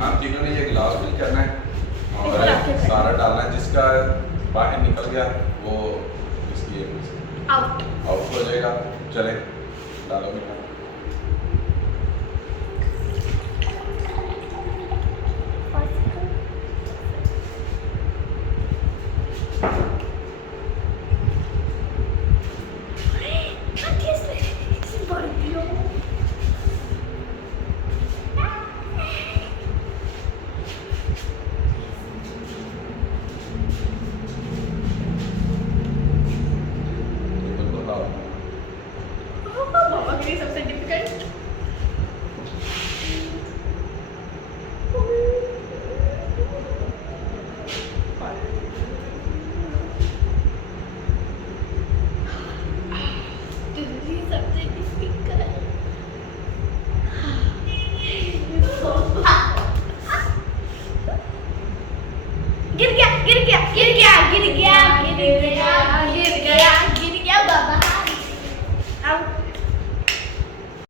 हम तीनों ने ये गिलास फिल करना है और बिल्कुल आपके करना है। सारा डालना है, जिसका बाहर निकल गया वो इसकी आउट। आउट हो जाएगा। चले डालो बेटा। बिल्कुल डालो। पापा के लिए सबसे डिफिकल्ट। सबसे डिफिकल्ट। गिर गया गिर गया गिर गया गिर गया।